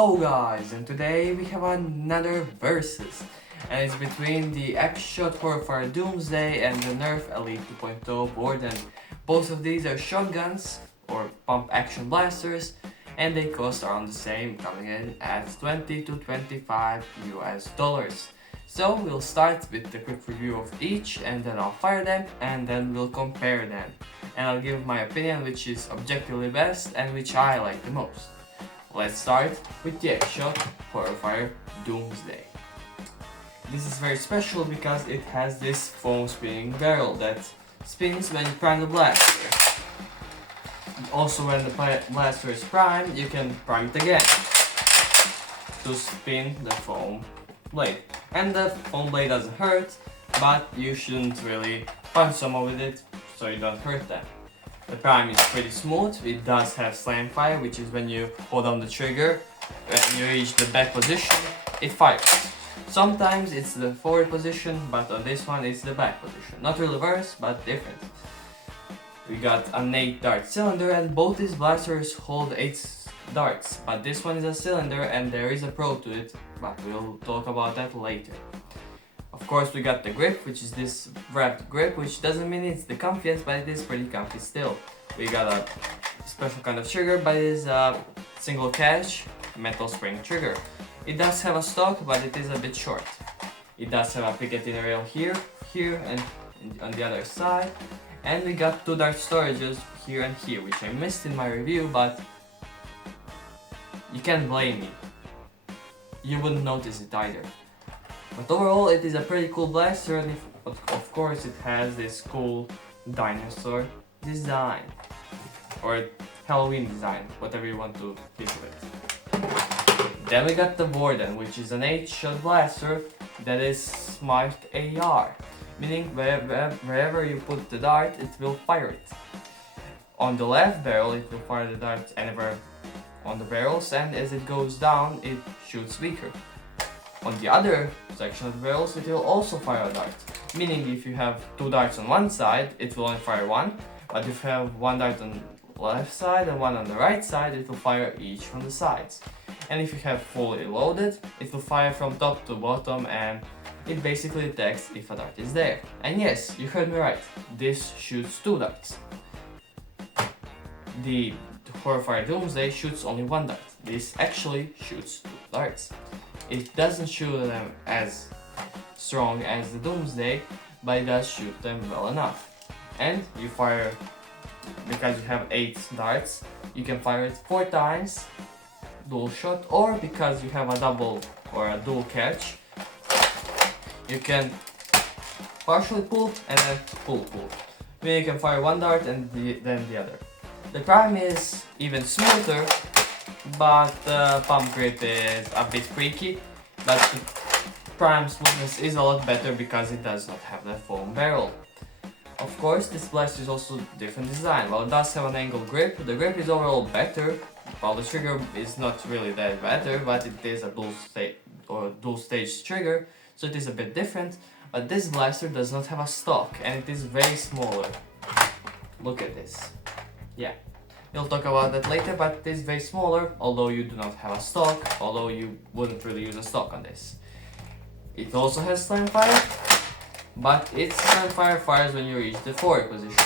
Hello guys, and today we have another versus, and it's between the X-Shot Horrorfire Doomsday and the Nerf Elite 2.0 Warden. Both of these are shotguns or pump action blasters, and they cost around the same, coming in at 20 to 25 US. So we'll start with a quick review of each, and then I'll fire them, and then we'll compare them. And I'll give my opinion which is objectively best and which I like the most. Let's start with the X-Shot Horrorfire Doomsday. This is very special because it has this foam spinning barrel that spins when you prime the blaster. Also, when the blaster is primed, you can prime it again to spin the foam blade. And the foam blade doesn't hurt, but you shouldn't really punch someone with it so you don't hurt them. The prime is pretty smooth. It does have slam fire, which is when you hold on the trigger, when you reach the back position, it fires. Sometimes it's the forward position, but on this one it's the back position. Not really worse, but different. We got an 8 dart cylinder, and both these blasters hold 8 darts, but this one is a cylinder and there is a pro to it, but we'll talk about that later. Of course, we got the grip, which is this wrapped grip, which doesn't mean it's the comfiest, but it is pretty comfy still. We got a special kind of trigger, but it is a single catch metal spring trigger. It does have a stock, but it is a bit short. It does have a picatinny rail here, and on the other side. And we got 2 dart storages here and here, which I missed in my review, but you can't blame me. You wouldn't notice it either. But overall, it is a pretty cool blaster, and of course it has this cool dinosaur design, or Halloween design, whatever you want to think of it. Then we got the Warden, which is an 8-shot blaster that is smart AR, meaning wherever you put the dart, it will fire it. On the left barrel, it will fire the dart anywhere on the barrels, and as it goes down, it shoots weaker. On the other section of the barrels, it will also fire a dart, meaning if you have 2 darts on one side, it will only fire 1, but if you have 1 dart on the left side and 1 on the right side, it will fire each from the sides. And if you have fully loaded, it will fire from top to bottom, and it basically detects if a dart is there. And yes, you heard me right, this shoots 2 darts. The Horrorfire Doomsday shoots only 1 dart. This actually shoots 2 darts. It doesn't shoot them as strong as the Doomsday, but it does shoot them well enough. And you fire, because you have 8 darts, you can fire it 4 times, dual shot, or because you have a double or a dual catch, you can partially pull and then pull. Then you can fire 1 dart and then the other. The prime is even smoother, but the pump grip is a bit creaky, but the prime smoothness is a lot better because it does not have that foam barrel. Of course, this blaster is also different design. While it does have an angled grip, the grip is overall better, while the trigger is not really that better, but it is a dual stage trigger, so it is a bit different. But this blaster does not have a stock, and it is very smaller. Look at this. Yeah. We'll talk about that later, but it is way smaller, although you do not have a stock, although you wouldn't really use a stock on this. It also has slam fire, but its slam fire fires when you reach the forward position.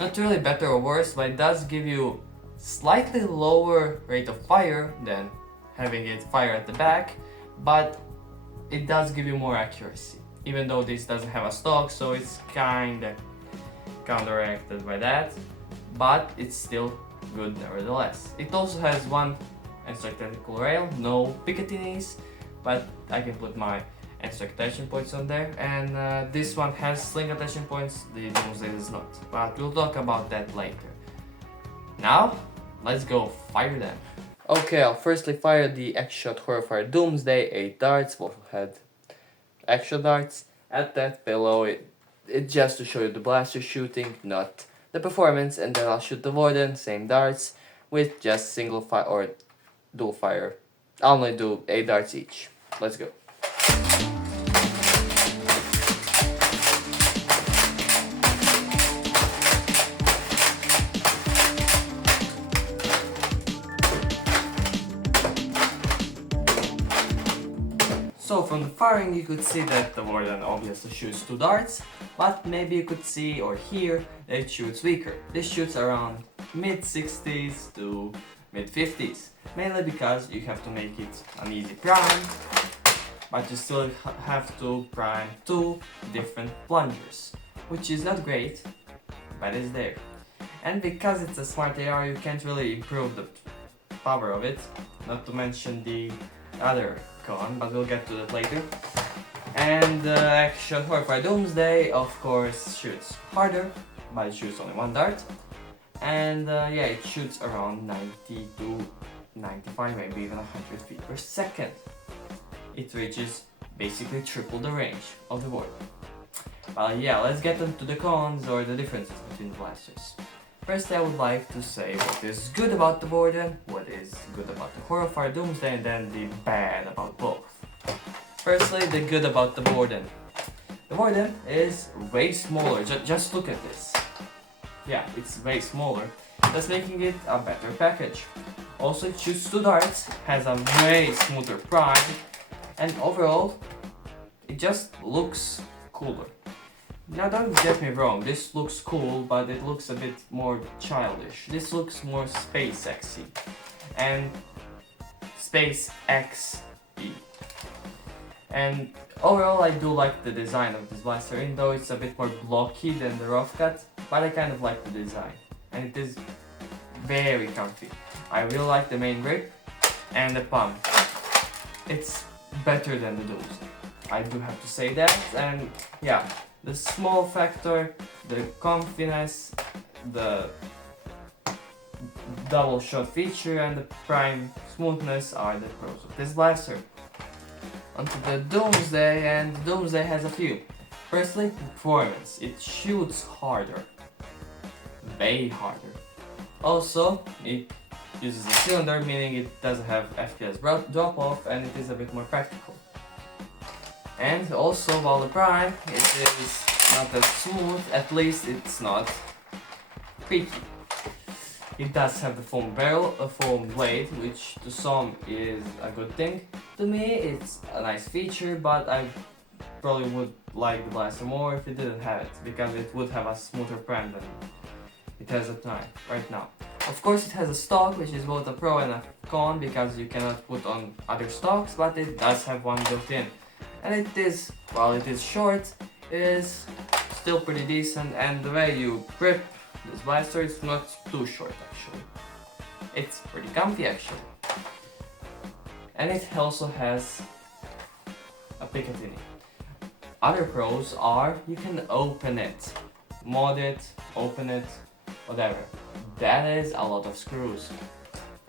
Not really better or worse, but it does give you slightly lower rate of fire than having it fire at the back, but it does give you more accuracy, even though this doesn't have a stock, so it's kinda counteracted by that, but it's still good nevertheless. It also has 1 extra tactical rail, no picatinnies, but I can put my extra attachment points on there, and this one has sling attachment points, the Doomsday does not, but we'll talk about that later. Now, let's go fire them. Okay, I'll firstly fire the X-Shot Horrorfire Doomsday, 8 darts, both had extra darts. At that below it just to show you the blaster shooting, not the performance, and then I'll shoot the Warden, same darts, with just single fire or dual fire. I'll only do 8 darts each. Let's go. So from the firing you could see that the Warden obviously shoots 2 darts, but maybe you could see or hear that it shoots weaker. This shoots around mid 60s to mid 50s, mainly because you have to make it an easy prime, but you still have to prime 2 different plungers, which is not great, but it's there. And because it's a smart AR, you can't really improve the power of it, not to mention the other con, but we'll get to that later. And the actual Horrorfire Doomsday, of course, shoots harder, but it shoots only 1 dart. And yeah, it shoots around 90 to 95, maybe even 100 feet per second. It reaches basically triple the range of the Warden. Yeah, let's get into the cons or the differences between the blasters. First, I would like to say what is good about the Warden, what is good about the Horrorfire Doomsday, and then the bad about both. Firstly, the good about the Warden. The Warden is way smaller, just look at this. Yeah, it's way smaller, thus making it a better package. Also, it shoots 2 darts, has a way smoother prime, and overall, it just looks cooler. Now don't get me wrong, this looks cool, but it looks a bit more childish. This looks more space-sexy and space-X-y. And overall I do like the design of this blaster, even though it's a bit more blocky than the rough cut, but I kind of like the design. And it is very comfy. I really like the main grip and the pump. It's better than the Doomsday. I do have to say that, and yeah. The small factor, the comfiness, the double shot feature and the prime smoothness are the pros of this blaster. Onto the Doomsday, and the Doomsday has a few. Firstly, performance. It shoots harder. Way harder. Also, it uses a cylinder, meaning it doesn't have FPS drop off, and it is a bit more practical. And also, while the prime, it is not as smooth, at least it's not creaky. It does have the foam barrel, a foam blade, which to some is a good thing. To me, it's a nice feature, but I probably would like the blaster more if it didn't have it, because it would have a smoother prime than it has right now. Of course, it has a stock, which is both a pro and a con, because you cannot put on other stocks, but it does have one built in. And it is, while it is short, it is still pretty decent, and the way you grip this blaster is not too short actually. It's pretty comfy actually. And it also has a Picatinny. Other pros are you can open it, mod it, open it, whatever. That is a lot of screws.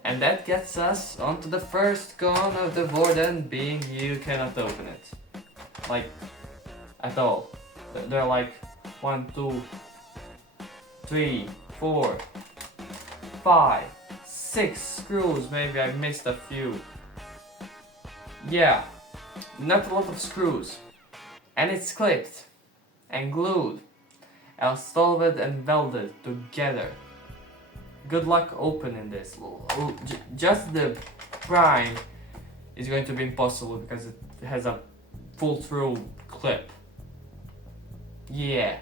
And that gets us onto the first con of the Warden, being you cannot open it. Like, at all. There are like 1, 2, 3, 4, 5, 6 screws. Maybe I missed a few. Yeah, not a lot of screws. And it's clipped and glued, installed and welded together. Good luck opening this. Just the prime is going to be impossible because it has a pull-through clip. Yeah.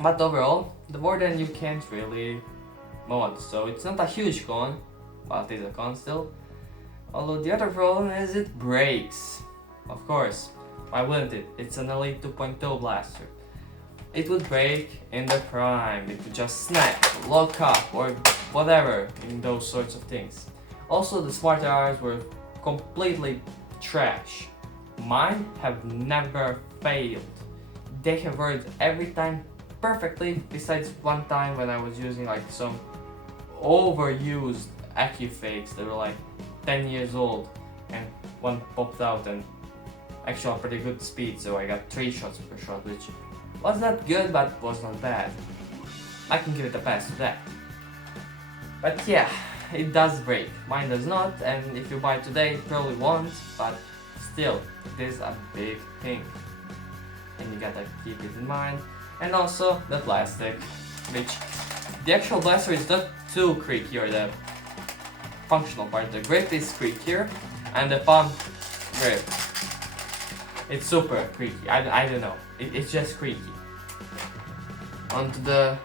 But overall, the Warden you can't really mod, so it's not a huge con, but it's a con still. Although the other problem is it breaks. Of course, why wouldn't it? It's an Elite 2.0 blaster. It would break in the prime, it would just snap, lock up, or whatever in those sorts of things. Also, the smart ARs were completely trash. Mine have never failed. They have worked every time perfectly, besides one time when I was using like some overused AccuFakes that were like 10 years old, and one popped out and actually a pretty good speed, so I got 3 shots per shot, which was not good but was not bad. I can give it a pass to that. But yeah, it does break. Mine does not, and if you buy it today it probably won't, but still, it is a big thing. And you gotta keep it in mind. And also the plastic, which the actual blaster is not too creaky, or the functional part. The grip is creakier, and the pump grip It's super creaky. I don't know. It's just creaky. Onto the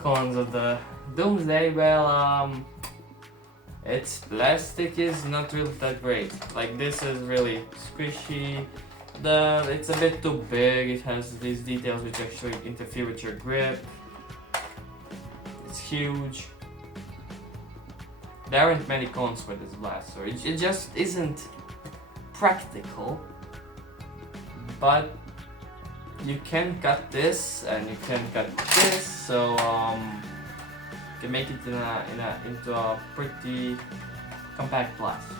cons of the Doomsday. Well, its plastic is not really that great. Like, this is really squishy. It's a bit too big. It has these details which actually interfere with your grip. It's huge. There aren't many cons for this blaster. It just isn't practical. But you can cut this and you can cut this, so you can make it into a pretty compact blaster.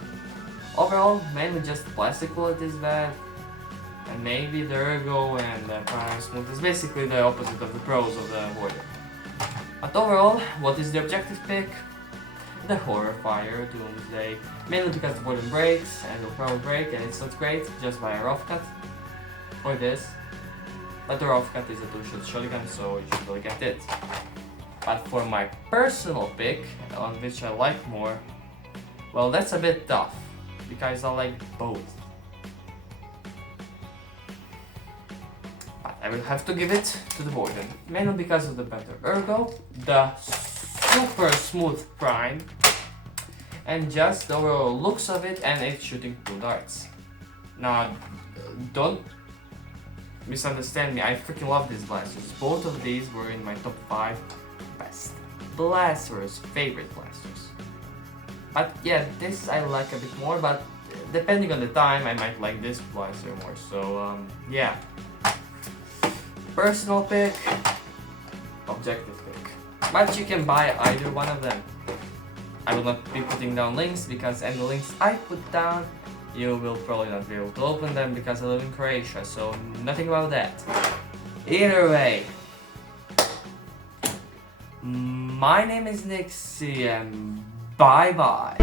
Overall, mainly just the plastic quality is bad, and maybe the ergo and the prime smooth is basically the opposite of the pros of the Warden. But overall, what is the objective pick? The Horror-Fire Doomsday, mainly because the Warden breaks and will probably break, and it's not great just by a rough cut or this. But the rough cut is a 2-shot shotgun, so you should really get it. But for my personal pick, on which I like more, well, that's a bit tough, because I like both. But I will have to give it to the Warden, mainly because of the better ergo, the super smooth prime, and just the overall looks of it, and it's shooting 2 darts. Now, don't misunderstand me, I freaking love these blasters. Both of these were in my top 5 best blasters, favorite blasters. But yeah, this I like a bit more, but depending on the time, I might like this blaster more. So yeah. Personal pick, objective pick. But you can buy either one of them. I will not be putting down links, because any links I put down, you will probably not be able to open them because I live in Croatia, so nothing about that. Either way, my name is Nixie, and bye bye.